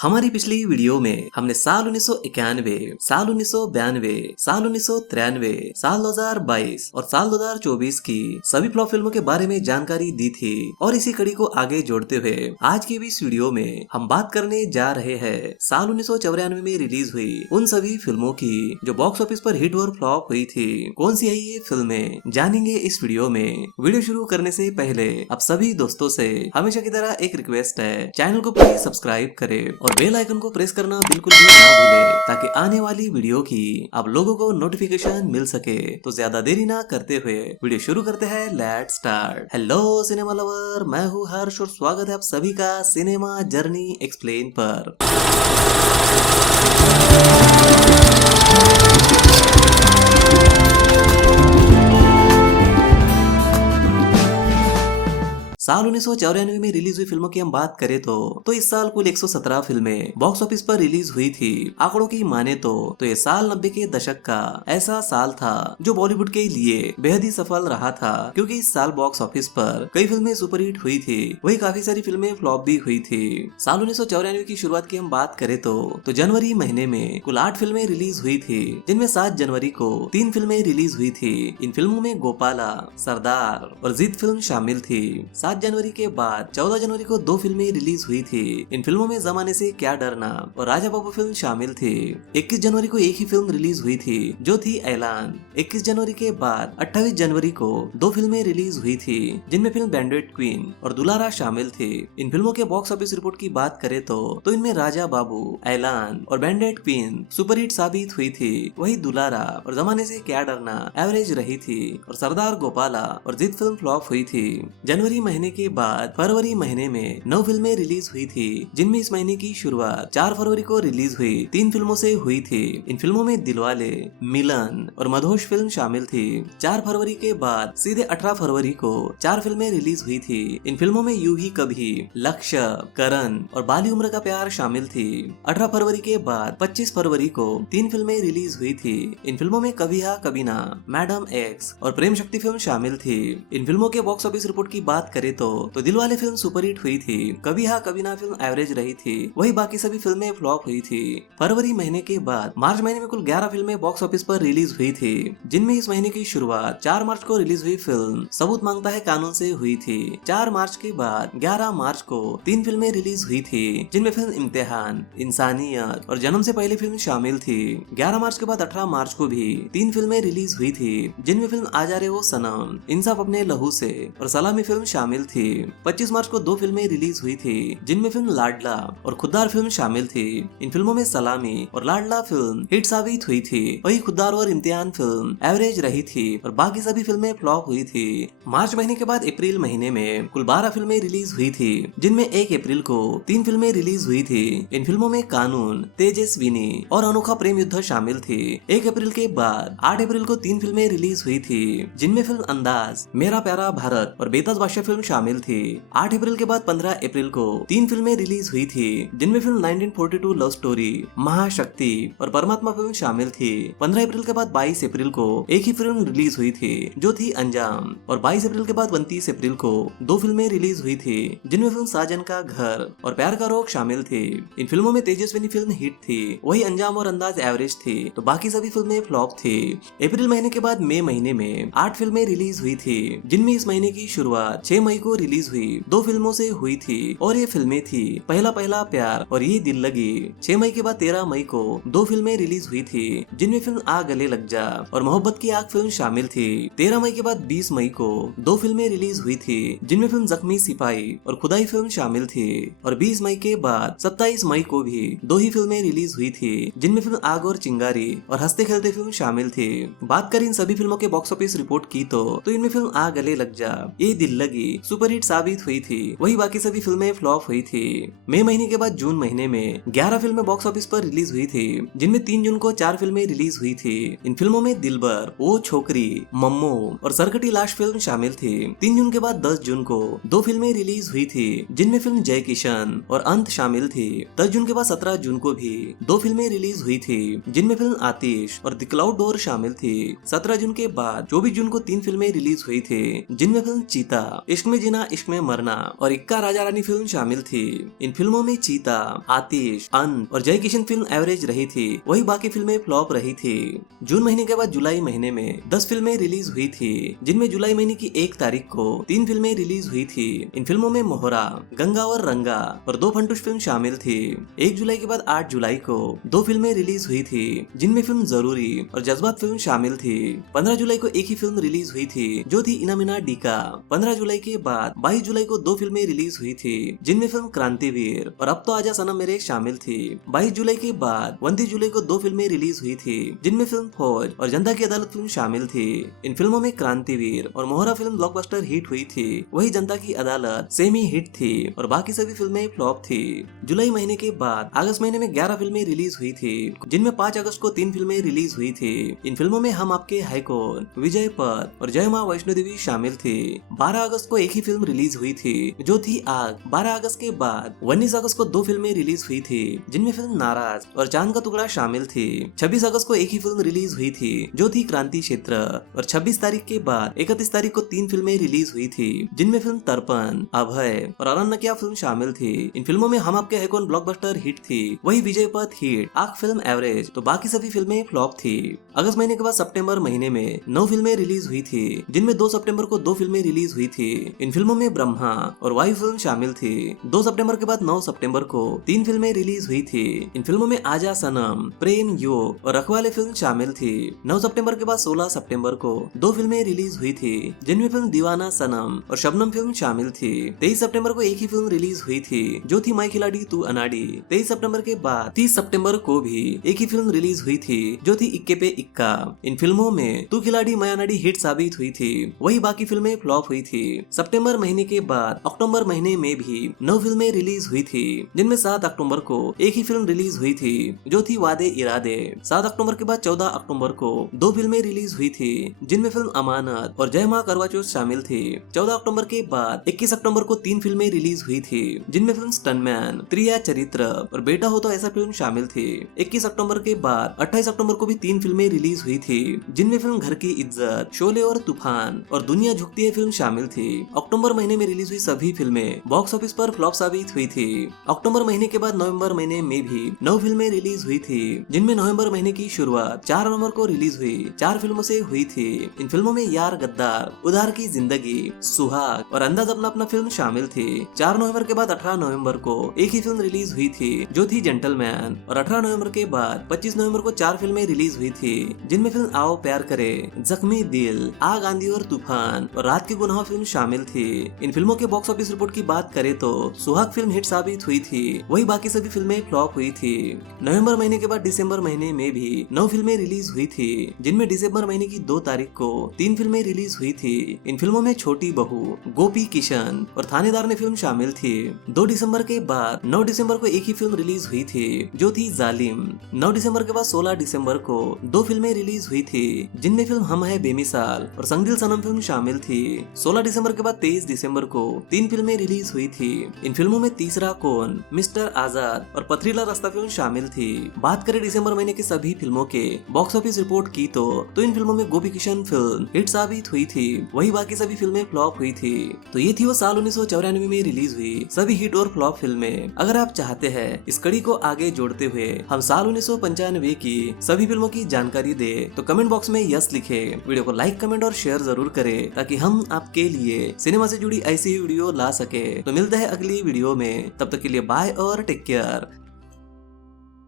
हमारी पिछली वीडियो में हमने साल 1991, साल 1992, साल 1993, साल 2022 और साल 2024 की सभी फ्लॉप फिल्मों के बारे में जानकारी दी थी और इसी कड़ी को आगे जोड़ते हुए आज की इस वीडियो में हम बात करने जा रहे हैं साल 1994 में रिलीज हुई उन सभी फिल्मों की जो बॉक्स ऑफिस पर हिट और फ्लॉप हुई थी। कौन सी है ये फिल्में जानेंगे इस वीडियो में। वीडियो शुरू करने से पहले अब सभी दोस्तों से हमेशा की तरह एक रिक्वेस्ट है, चैनल को प्लीज सब्सक्राइब करें और बेल आइकन को प्रेस करना बिल्कुल भी ना भूले ताकि आने वाली वीडियो की आप लोगों को नोटिफिकेशन मिल सके। तो ज्यादा देरी ना करते हुए वीडियो शुरू करते हैं। Let's start. Hello cinema lover, मैं हूँ हर्ष और स्वागत है आप सभी का सिनेमा जर्नी एक्सप्लेन पर। साल 1994 में रिलीज हुई फिल्मों की हम बात करें तो इस साल कुल 117 फिल्में बॉक्स ऑफिस पर रिलीज हुई थी। आंकड़ों की माने तो ये साल 90 के दशक का ऐसा साल था जो बॉलीवुड के लिए बेहद ही सफल रहा था, क्योंकि इस साल बॉक्स ऑफिस पर कई फिल्में सुपरहिट हुई थी, वही काफी सारी फिल्में फ्लॉप भी हुई थी। साल 1994 की शुरुआत की हम बात करें तो जनवरी महीने में कुल 8 फिल्में रिलीज हुई थी, जिनमें 7 जनवरी को 3 फिल्में रिलीज हुई थी। इन फिल्मों में गोपाला, सरदार और जिद फिल्म शामिल थी। 7 जनवरी के बाद 14 जनवरी को 2 फिल्में रिलीज हुई थी। इन फिल्मों में जमाने से क्या डरना और राजा बाबू फिल्म शामिल थी। 21 जनवरी को एक ही फिल्म रिलीज हुई थी जो थी ऐलान। 21 जनवरी के बाद 28 जनवरी को 2 फिल्में रिलीज हुई थी, जिनमें फिल्म बैंडेड क्वीन और दुलारा शामिल थे। इन फिल्मों के बॉक्स ऑफिस रिपोर्ट की बात करें तो इनमें राजा बाबू, ऐलान और बैंडेड क्वीन सुपरहिट साबित हुई थी, वही दुलारा और जमाने से क्या डरना एवरेज रही थी और सरदार, गोपाला और जिद फिल्म फ्लॉप हुई थी। जनवरी महीने के बाद फरवरी महीने में 9 फिल्में रिलीज हुई थी, जिनमें इस महीने की शुरुआत 4 फरवरी को रिलीज हुई 3 फिल्मों से हुई थी। इन फिल्मों में दिलवाले, मिलन और मधोश फिल्म शामिल थी। 4 फरवरी के बाद सीधे 18 फरवरी को 4 फिल्में रिलीज हुई थी। इन फिल्मों में यूं ही कभी, लक्ष्य, करण और बाली उम्र का प्यार शामिल थी। 18 फरवरी के बाद 25 फरवरी को 3 फिल्में रिलीज हुई थी। इन फिल्मों में कभी हा कभी ना, मैडम एक्स और प्रेम शक्ति फिल्म शामिल थी। इन फिल्मों के बॉक्स ऑफिस रिपोर्ट की बात करें तो दिलवाले फिल्म सुपरहिट हुई थी, कभी हा कभी ना फिल्म एवरेज रही थी, वही बाकी सभी फिल्में फ्लॉप हुई थी। फरवरी महीने के बाद मार्च महीने में कुल 11 फिल्में बॉक्स ऑफिस पर रिलीज हुई थी, जिनमें इस महीने की शुरुआत 4 मार्च को रिलीज हुई फिल्म सबूत मांगता है कानून से हुई थी। 4 मार्च के बाद 11 मार्च को 3 फिल्में रिलीज हुई थी, जिनमें फिल्म इम्तिहान, इंसानियत और जन्म से पहले फिल्म शामिल थी। 11 मार्च के बाद 18 मार्च को भी 3 फिल्में रिलीज हुई थी, जिनमें फिल्म आजा रे वो सनम, इंसाफ अपने लहू से और सलामी फिल्म शामिल थी। 25 मार्च को 2 फिल्में रिलीज हुई थी, जिनमें फिल्म लाडला और खुद्दार फिल्म शामिल थी। इन फिल्मों में सलामी और लाडला फिल्म हिट साबित हुई थी, वही खुद्दार और इम्तिहान फिल्म एवरेज रही थी और बाकी सभी फिल्में फ्लॉप हुई थी। मार्च महीने के बाद अप्रैल महीने में कुल 12 फिल्में रिलीज हुई थी, जिनमें 1 अप्रैल को 3 फिल्में रिलीज हुई थी। इन फिल्मों में कानून, तेजस्विनी और अनोखा प्रेम युद्ध शामिल थी। 1 अप्रैल के बाद 8 अप्रैल को 3 फिल्में रिलीज हुई थी, जिनमें फिल्म अंदाज, मेरा प्यारा भारत और बेताज बादशाह फिल्म शामिल थी। 8 अप्रैल के बाद 15 अप्रैल को 3 फिल्में रिलीज हुई थी, जिनमें फिल्म 1942 लव स्टोरी, महाशक्ति और परमात्मा फिल्म शामिल थी। 15 अप्रैल के बाद 22 अप्रैल को एक ही फिल्म रिलीज हुई थी, जो थी अंजाम, और 22 अप्रैल के बाद 29 अप्रैल को 2 फिल्में रिलीज हुई थी, जिनमें फिल्म साजन का घर और प्यार का रोग शामिल थी। इन फिल्मों में तेजस्विनी फिल्म हिट थी, वही अंजाम और अंदाज एवरेज थी, तो बाकी सभी फिल्में फ्लॉप थी। अप्रैल महीने के बाद मई महीने में 8 फिल्में रिलीज हुई थी, जिनमें इस महीने की शुरुआत 6 मई को रिलीज हुई 2 फिल्मों से हुई थी, और ये फिल्में थी पहला पहला प्यार और ये दिल लगी। 6 मई के बाद 13 मई को 2 फिल्में रिलीज हुई थी, जिनमें फिल्म आ गले लग जा और मोहब्बत की आग फिल्म शामिल थी। 13 मई के बाद 20 मई को 2 फिल्में रिलीज हुई थी, जिनमें फिल्म जख्मी सिपाही और खुदाई फिल्म शामिल थी, और 20 मई के बाद 27 मई को भी 2 ही फिल्में रिलीज हुई थी, जिनमें फिल्म आग और चिंगारी और हंसते खेलते फिल्म शामिल थी। बात करें इन सभी फिल्मों के बॉक्स ऑफिस रिपोर्ट की तो इनमें फिल्म आ गले लग जा, ये दिल लगी सुपरहिट साबित हुई थी, वही बाकी सभी फिल्में फ्लॉप हुई थी। मई महीने के बाद जून महीने में 11 फिल्में बॉक्स ऑफिस पर रिलीज हुई थी, जिनमें 3 जून को 4 फिल्में रिलीज हुई थी। इन फिल्मों में दिलबर, ओ छोकरी, मम्मो और सरकटी लाश फिल्म शामिल थी। 3 जून के बाद 10 जून को 2 फिल्में रिलीज हुई थी, जिनमें फिल्म जय किशन और अंत शामिल थी। 10 जून के बाद 17 जून को भी 2 फिल्में रिलीज हुई थी, जिनमें फिल्म आतिश और द क्लाउड डोर शामिल थी। 17 जून के बाद 24 जून को 3 फिल्में रिलीज हुई थी, जिनमें फिल्म चीता, इश्क में जीना इश्क में मरना और इक्का राजा रानी फिल्म शामिल थी। इन फिल्मों में चीता, आतिश, अंत और जय किशन फिल्म एवरेज रही थी, वही बाकी फिल्में फ्लॉप रही थी। जून महीने के बाद जुलाई महीने में 10 फिल्में रिलीज हुई थी, जिनमें जुलाई महीने की 1 तारीख को 3 फिल्में रिलीज हुई थी। इन फिल्मों में मोहरा, गंगा और रंगा और 2 फंटूश फिल्म शामिल थी। 1 जुलाई के बाद 8 जुलाई को 2 फिल्में रिलीज हुई थी, जिनमें फिल्म जरूरी और जज्बात फिल्म शामिल थी। 15 जुलाई को एक ही फिल्म रिलीज हुई थी, जो थी इनामिना डीका। 15 जुलाई के बाद 22 जुलाई को 2 फिल्में रिलीज हुई थी, जिनमें फिल्म क्रांतिवीर और अब तो आजा सनम मेरे शामिल थी। 22 जुलाई के बाद 29 जुलाई को 2 फिल्में रिलीज हुई थी, जिनमें फिल्म फौज और जनता की अदालत फिल्म शामिल थी। इन फिल्मों में क्रांतिवीर और मोहरा फिल्म ब्लॉकबस्टर हिट हुई थी, वही जनता की अदालत सेमी हिट थी और बाकी सभी फिल्में फ्लॉप थी। जुलाई महीने के बाद अगस्त महीने में 11 फिल्में रिलीज हुई थी, जिनमें 5 अगस्त को 3 फिल्में रिलीज हुई थी। इन फिल्मों में हम आपके हाईकोर्ट, विजय पथ और जय मां वैष्णो देवी शामिल थी। 12 अगस्त को एक ही फिल्म रिलीज हुई थी, जो थी आग। 12 अगस्त के बाद 19 अगस्त को 2 फिल्में रिलीज हुई थी, जिनमें फिल्म नाराज और चांद का टुकड़ा शामिल थी। 26 अगस्त को एक ही फिल्म रिलीज हुई थी, जो थी क्रांति क्षेत्र और 26 तारीख के बाद 31 तारीख को 3 फिल्में रिलीज हुई थी, जिनमें फिल्म तर्पण, अभय और अरण्यक्या फिल्म शामिल थी। इन फिल्मों में हम आपके हाईकोर्ट ब्लॉकबस्टर हिट थी, वही विजय पथ हिट, आग फिल्म एवरेज, तो बाकी सभी फिल्में फ्लॉप थी। अगस्त महीने के बाद सितंबर महीने में 9 फिल्में रिलीज हुई थी, जिनमें 2 सितंबर को 2 फिल्में रिलीज हुई थी। इन फिल्मों में ब्रह्मा और वायु फिल्म शामिल थी। 2 सितंबर के बाद 9 सितंबर को 3 फिल्में रिलीज हुई थी। इन फिल्मों में आजा सनम, प्रेम योग और रखवाले फिल्म शामिल थी। 9 सितंबर के बाद 16 सितंबर को 2 फिल्में रिलीज हुई थी, जिनमें फिल्म दीवाना सनम और शबनम फिल्म शामिल थी। 23 सितंबर को एक ही फिल्म रिलीज हुई थी, जो थी माई खिलाड़ी तू अनाड़ी। 23 सितंबर के बाद 30 सितंबर को भी एक ही फिल्म रिलीज हुई थी, जो थी इक्के पे इक्का। इन फिल्मों में तू खिलाड़ी मैं अनाड़ी हिट साबित हुई थी, वही बाकी फिल्में फ्लॉप हुई थी। सितंबर महीने के बाद अक्टूबर महीने में भी 9 फिल्में रिलीज हुई थी, जिनमें 7 अक्टूबर को एक ही फिल्म रिलीज हुई थी, जो थी वादे इरादे। 7 अक्टूबर के बाद 14 अक्टूबर को 2 फिल्में रिलीज हुई थी, जिनमें फिल्म अमानत और जय मां करवा चौथ शामिल थी। 14 अक्टूबर के बाद 21 अक्टूबर को 3 फिल्में रिलीज हुई थी, जिनमें फिल्म स्टनमैन, त्रिया चरित्र और बेटा हो तो ऐसा फिल्म शामिल थी। 21 अक्टूबर के बाद 28 अक्टूबर को भी 3 फिल्में रिलीज हुई थी, जिनमें फिल्म घर की इज्जत, शोले और तूफान और दुनिया झुकती है फिल्म शामिल थी। अक्टूबर महीने में रिलीज हुई सभी फिल्में बॉक्स ऑफिस पर फ्लॉप साबित हुई थी। अक्टूबर महीने के बाद नवंबर महीने में भी 9 फिल्में रिलीज हुई थी, जिनमें नवंबर महीने की शुरुआत 4 नवंबर को रिलीज हुई 4 फिल्मों से हुई थी। इन फिल्मों में यार गद्दार, उधार की जिंदगी, सुहाग और अंदाज अपना अपना फिल्म शामिल थी। 4 नवंबर के बाद 18 नवंबर को एक ही फिल्म रिलीज हुई थी, जो थी जेंटलमैन और 18 नवंबर के बाद 25 नवंबर को 4 फिल्में रिलीज हुई थी, जिनमें फिल्म आओ प्यार करे, जख्मी दिल, आग आंधी और तूफान और रात के गुनाह फिल्म शामिल थी। इन फिल्मों के बॉक्स ऑफिस रिपोर्ट की बात करें तो सुहाग फिल्म हिट साबित हुई थी, वही बाकी सभी फिल्में फ्लॉप हुई थी। नवंबर महीने के बाद दिसंबर महीने में भी 9 फिल्में रिलीज हुई थी, जिनमें दिसंबर महीने की 2 तारीख को 3 फिल्में रिलीज हुई थी। इन फिल्मों में छोटी बहू, गोपी किशन और थानेदार ने फिल्म शामिल थी। 2 दिसंबर के बाद 9 दिसंबर को एक ही फिल्म रिलीज हुई थी, जो थी जालिम। 9 दिसंबर के बाद 16 दिसंबर को 2 फिल्में रिलीज हुई थी, जिनमें फिल्म हम है बेमिसाल और संग दिल सनम फिल्म शामिल थी। 16 दिसंबर के बाद 23 दिसंबर को 3 फिल्में रिलीज हुई थी। इन फिल्मों में तीसरा कौन, मिस्टर आजाद और पथरीला रास्ता फिल्म शामिल थी। बात करें दिसंबर महीने की सभी फिल्मों के बॉक्स ऑफिस रिपोर्ट की तो इन फिल्मों में गोपी किशन फिल्म हिट साबित हुई थी, वही बाकी सभी फिल्में फ्लॉप हुई थी। तो ये थी वो साल 1994 में रिलीज हुई सभी हिट और फ्लॉप फिल्में। अगर आप चाहते हैं इस कड़ी को आगे जोड़ते हुए हम साल 1995 की सभी फिल्मों की जानकारी दे, तो कमेंट बॉक्स में यस लिखे। वीडियो को लाइक, कमेंट और शेयर जरूर करें, ताकि हम आपके लिए सिनेमा से जुड़ी ऐसी वीडियो ला सके। तो मिलते हैं अगली वीडियो में, तब तक के लिए बाय और टेक केयर।